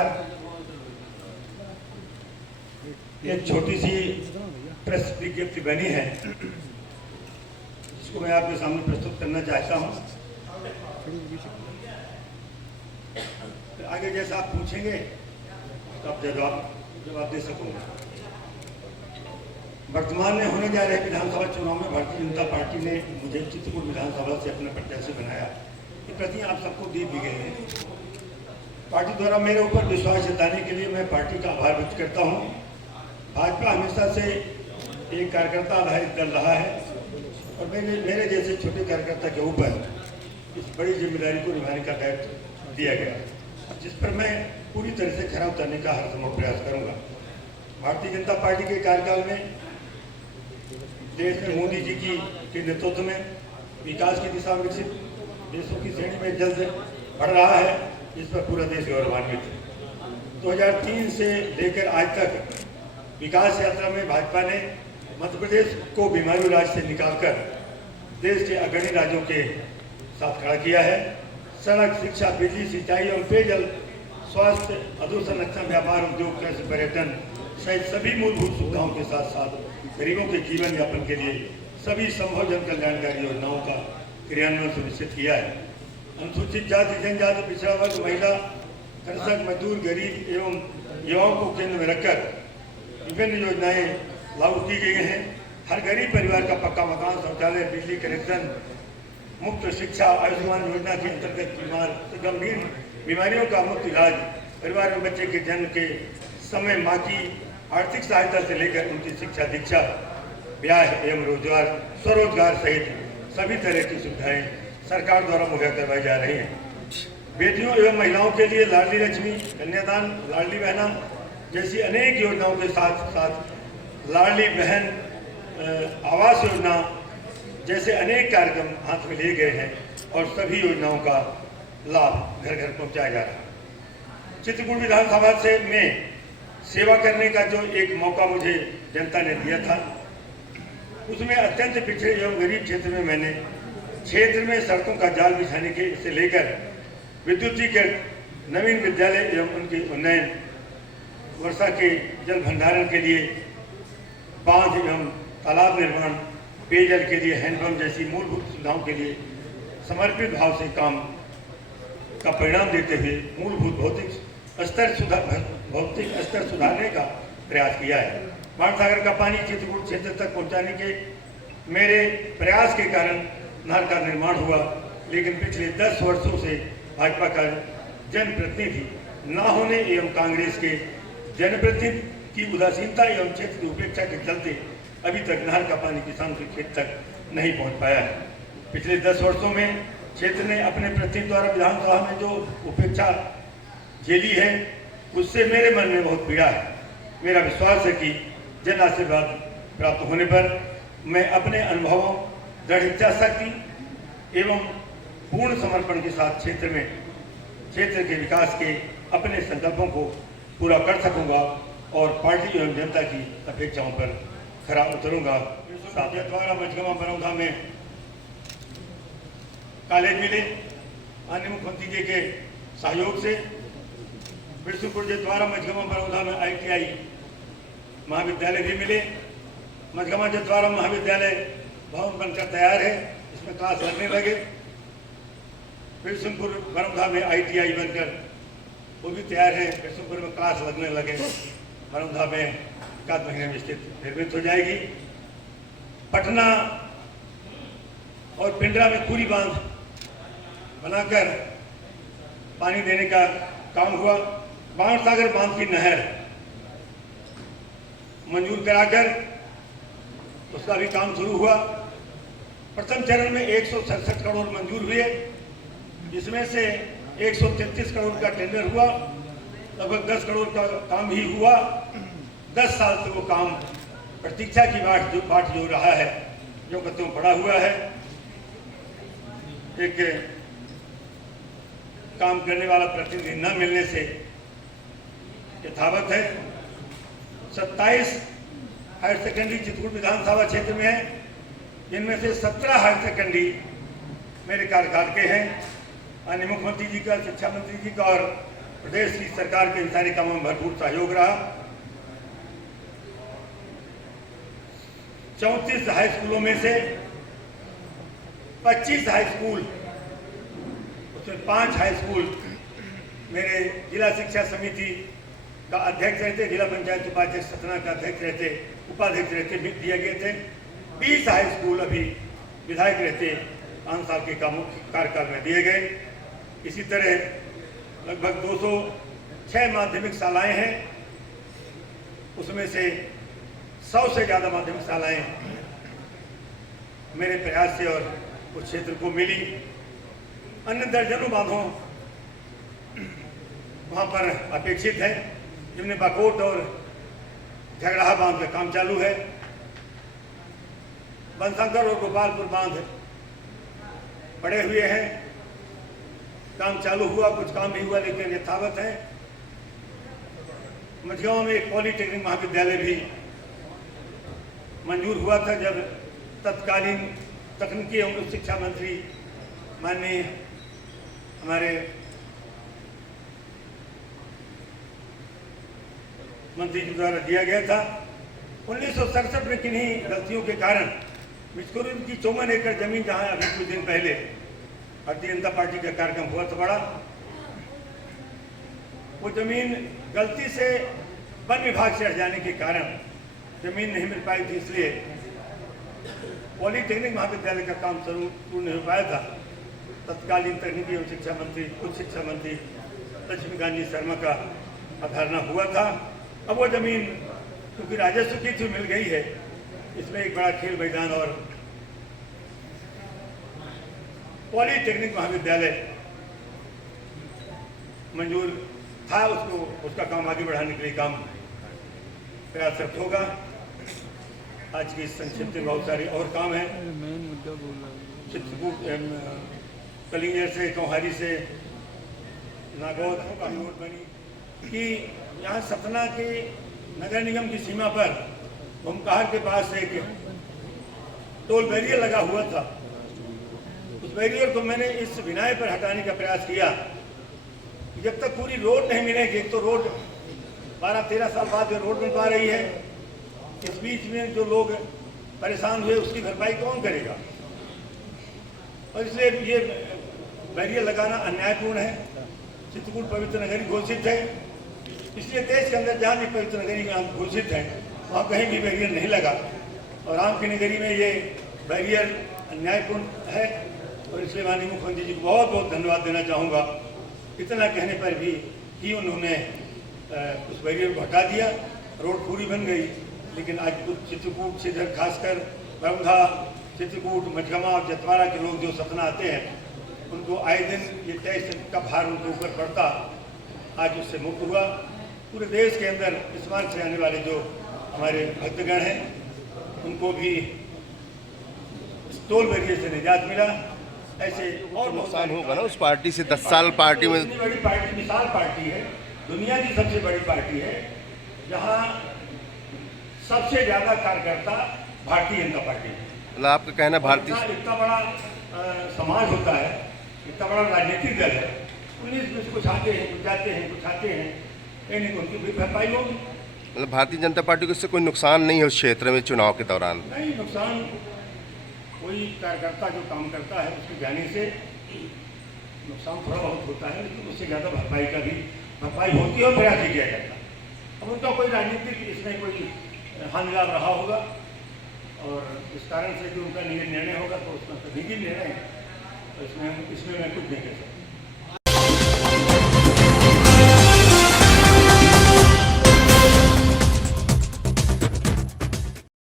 नमस्कार। एक छोटी सी प्रेस विज्ञप्ति बनी है जिसको मैं आपके सामने प्रस्तुत करना चाहता हूं। आगे जैसा आप पूछेंगे तो आप जवाब दे सकूंगा। वर्तमान में होने जा रहे विधानसभा चुनाव में भारतीय जनता पार्टी ने मुझे चित्रकूट विधानसभा से अपना प्रत्याशी बनाया। ये प्रतियां आप सबको दे दी गई हैं। पार्टी द्वारा मेरे ऊपर विश्वास जताने के लिए मैं पार्टी का आभार व्यक्त करता हूं। भाजपा हमेशा से एक कार्यकर्ता आधारित दल रहा है और मेरे जैसे छोटे कार्यकर्ता के ऊपर इस बड़ी जिम्मेदारी को निभाने का दायित्व दिया गया, जिस पर मैं पूरी तरह से खरा उतरने का हर संभव प्रयास करूंगा। भारतीय जनता पार्टी के कार्यकाल में देश में मोदी जी के नेतृत्व में विकास की दिशा में विकसित देशों की श्रेणी में जल्द बढ़ रहा है, इस पर पूरा देश गौरवान्वित है। 2003 से लेकर आज तक विकास यात्रा में भाजपा ने मध्य प्रदेश को बीमारू राज्य से निकालकर देश के अग्रणी राज्यों के साथ खड़ा किया है। सड़क, शिक्षा, बिजली, सिंचाई और पेयजल, स्वास्थ्य, अधोसंरचना, व्यापार, उद्योग, कृषि, पर्यटन सहित सभी मूलभूत सुविधाओं के साथ साथ गरीबों के जीवन यापन के लिए सभी संभव जन कल्याणकारी योजनाओं का क्रियान्वयन सुनिश्चित किया है। अनुसूचित जाति, जनजाति, पिछड़ा वर्ग, महिला, कृषक, मजदूर, गरीब एवं युवाओं को केंद्र में रखकर विभिन्न योजनाएं लागू की गई हैं। हर गरीब परिवार का पक्का मकान, शौचालय, बिजली कनेक्शन, मुफ्त शिक्षा, आयुष्मान योजना के अंतर्गत गंभीर बीमारियों का मुफ्त इलाज, परिवार में बच्चे के जन्म के समय माँ की आर्थिक सहायता से लेकर उनकी शिक्षा, दीक्षा, ब्याह एवं रोजगार, स्वरोजगार सहित सभी तरह की सुविधाएं सरकार द्वारा मुहैया करवाई जा रही हैं। बेटियों एवं महिलाओं के लिए लाडली लक्ष्मी, कन्यादान, लाडली बहना जैसी अनेक योजनाओं के साथ साथ लाडली बहन आवास योजना जैसे अनेक कार्यक्रम हाथ में लिए गए हैं और सभी योजनाओं का लाभ घर घर पहुंचाया जा रहा है। चित्रकूट विधानसभा से में सेवा करने का जो एक मौका मुझे जनता ने दिया था, उसमें अत्यंत पिछड़े एवं गरीब क्षेत्र में मैंने क्षेत्र में सड़कों का जाल बिछाने के से लेकर विद्युतीकरण, नवीन विद्यालय एवं उनके उन्नयन, वर्षा के जल भंडारण के लिए बांध एवं तालाब निर्माण, पेयजल के लिए हैंडपंप जैसी मूलभूत सुविधाओं के लिए समर्पित भाव से काम का परिणाम देते हुए मूलभूत भौतिक स्तर सुधारने का प्रयास किया है। बाणसागर का पानी चित्रकूट क्षेत्र तक पहुंचाने के मेरे प्रयास के कारण नहर का निर्माण हुआ, लेकिन पिछले 10 वर्षों से भाजपा का जनप्रतिनिधि न होने एवं कांग्रेस के जनप्रतिनिधि की उदासीनता एवं क्षेत्र की उपेक्षा के चलते अभी तक नहर का पानी किसानों के खेत तक नहीं पहुंच पाया है। पिछले 10 वर्षों में क्षेत्र ने अपने प्रतिनिधि द्वारा विधानसभा में जो उपेक्षा झेली है, उससे मेरे मन में बहुत पीड़ा है। मेरा विश्वास है कि जन आशीर्वाद प्राप्त होने पर मैं अपने अनुभवों, दृढ़ इच्छा शक्ति एवं पूर्ण समर्पण के साथ क्षेत्र के विकास के अपने संकल्पों को पूरा कर सकूंगा और पार्टी एवं जनता की अपेक्षाओं पर खरा उतरूंगा। साथियों द्वारा मझगमा बरौधा में कॉलेज मिले, अन्य मुख्यमंत्री जी के सहयोग से बिरसुपुर जी द्वारा मझगमा बरौधा में ITI महाविद्यालय भी मिले। मझगमा जी द्वारा महाविद्यालय भवन बनकर तैयार है, इसमें क्लास लगने लगे। बिरसुपुर बरौधा में ITI बनकर वो भी तैयार है, बिरसुपुर में क्लास लगने लगे। बरौधा में एकाध महीने में स्थित निर्मित हो जाएगी। पटना और पिंडरा में पूरी बांध बनाकर पानी देने का काम हुआ। बाणसागर बांध की नहर मंजूर कराकर उसका भी काम शुरू हुआ। प्रथम चरण में 167 करोड़ मंजूर हुए, जिसमें से 133 करोड़ का टेंडर हुआ, लगभग 10 करोड़ का काम ही हुआ। 10 साल से वो काम प्रतीक्षा की बाट जो रहा है, जो कत्तों पड़ा हुआ है। एक काम करने वाला प्रतिनिधि न मिलने से यथावत है। 27 हायर सेकेंडरी चित्रकूट विधानसभा क्षेत्र में है, जिनमें से 17 हायर सेकेंडरी मेरे कार्यकाल के हैं। अन्य मुख्यमंत्री जी का, शिक्षा मंत्री जी का और प्रदेश की सरकार के इन सारे कामों में भरपूर सहयोग रहा। 34 हाई स्कूलों में से 25 हाई स्कूल, उसमें 5 हाई स्कूल मेरे जिला शिक्षा समिति का अध्यक्ष रहते, जिला पंचायत उपाध्यक्ष सतना का अध्यक्ष रहते, उपाध्यक्ष रहते दिए गए थे। 20 हाई स्कूल अभी विधायक रहते 5 साल के कार्यकाल में दिए गए। इसी तरह लगभग 206 माध्यमिक शालाएं हैं, उसमें से 100 से ज़्यादा माध्यमिक शालाएं मेरे प्रयास से और उस क्षेत्र को मिली। अन्य दर्जनों बांधों वहाँ पर अपेक्षित है, जिनमें बाकोट और झगड़ाहा बांध का काम चालू है। बनशंकर और गोपालपुर बांध पड़े हुए हैं, काम चालू हुआ, कुछ काम भी हुआ लेकिन यथावत है। मझगांव में एक पॉलिटेक्निक महाविद्यालय भी मंजूर हुआ था जब तत्कालीन तकनीकी एवं उच्च शिक्षा मंत्री माननीय हमारे मंत्री जी द्वारा दिया गया था। 1967 में किन्हीं गलतियों के कारण मिस्कुरुन की 54 एकड़ जमीन, जहां अभी कुछ दिन पहले भारतीय जनता पार्टी का कार्यक्रम हुआ था बड़ा, वो जमीन गलती से वन विभाग से हट जाने के कारण जमीन नहीं मिल पाई थी, इसलिए पॉलिटेक्निक महाविद्यालय का काम शुरू नहीं हो पाया था। तत्कालीन तकनीकी एवं शिक्षा मंत्री, उच्च शिक्षा मंत्री लक्ष्मीकांत जी शर्मा का अवधारणा हुआ था। अब वो जमीन क्योंकि राजस्व की थी मिल गई है, इसमें एक बड़ा खेल मैदान और पॉलिटेक्निक महाविद्यालय मंजूर था, उसका काम आगे बढ़ाने के लिए काम प्रयासरत होगा। आज की संक्षिप्त में बहुत सारे और काम हैं। चित्रकूट कलिंगर से, कौहारी से नागौर रोड बनी कि यहाँ सतना के नगर निगम की सीमा पर भूमकाहर के पास एक टोल बैरियर लगा हुआ था। उस बैरियर को मैंने इस विनाय पर हटाने का प्रयास किया। जब तक पूरी रोड नहीं मिलेगी, तो रोड 12-13 साल बाद रोड बन पा रही है, इस बीच में जो लोग परेशान हुए उसकी भरपाई कौन करेगा? और इसलिए ये बैरियर लगाना अन्यायपूर्ण है। चित्रकूट पवित्र नगरी घोषित है, इसलिए देश के अंदर जहाँ भी पवित्र नगरी घोषित है वहाँ कहीं भी बैरियर नहीं लगा, और राम की नगरी में ये बैरियर अन्यायपूर्ण है। और इसलिए माननीय मुख्यमंत्री जी को बहुत बहुत धन्यवाद देना चाहूँगा। इतना कहने पर भी कि उन्होंने उस बैरियर को हटा दिया, रोड पूरी बन गई। लेकिन आज कुछ चित्रकूट से इधर खासकर बरौधा, चित्रकूट, मझगमा और जतवारा के लोग जो सतना आते हैं, उनको आए दिन ये टैक्स का भार उनके ऊपर पड़ता, आज उससे मुक्त हुआ। पूरे देश के अंदर इस मार्ग से आने वाले जो हमारे भक्तगण हैं, उनको भी टोल बैरियर से निजात मिला। ऐसे और नुकसान होगा ना उस पार्टी से। 10 साल पार्टी में, इतनी बड़ी पार्टी, विशाल पार्टी है, दुनिया की सबसे बड़ी पार्टी है, जहाँ सबसे ज्यादा कार्यकर्ता भारतीय जनता पार्टी है। मतलब आपका कहना भारतीय इतना बड़ा समाज होता है, इतना बड़ा राजनीतिक दल है, 19 कुछ आते हैं, कुछ जाते हैं, कुछ आते हैं, नहीं उनकी भी भरपाई होगी। मतलब भारतीय जनता पार्टी को इससे कोई नुकसान नहीं है उस क्षेत्र में चुनाव के दौरान? नहीं, नुकसान कोई कार्यकर्ता जो काम करता है उसके जाने से नुकसान थोड़ा बहुत होता है, लेकिन उससे ज़्यादा भरपाई होती है और प्रयास किया जाता है। अब उनका कोई राजनीतिक इसमें कोई हानि लाभ रहा होगा, और इस कारण से जो उनका निर्णय होगा तो उसका निजी निर्णय है, तो इसमें मैं कुछ नहीं कह सकता।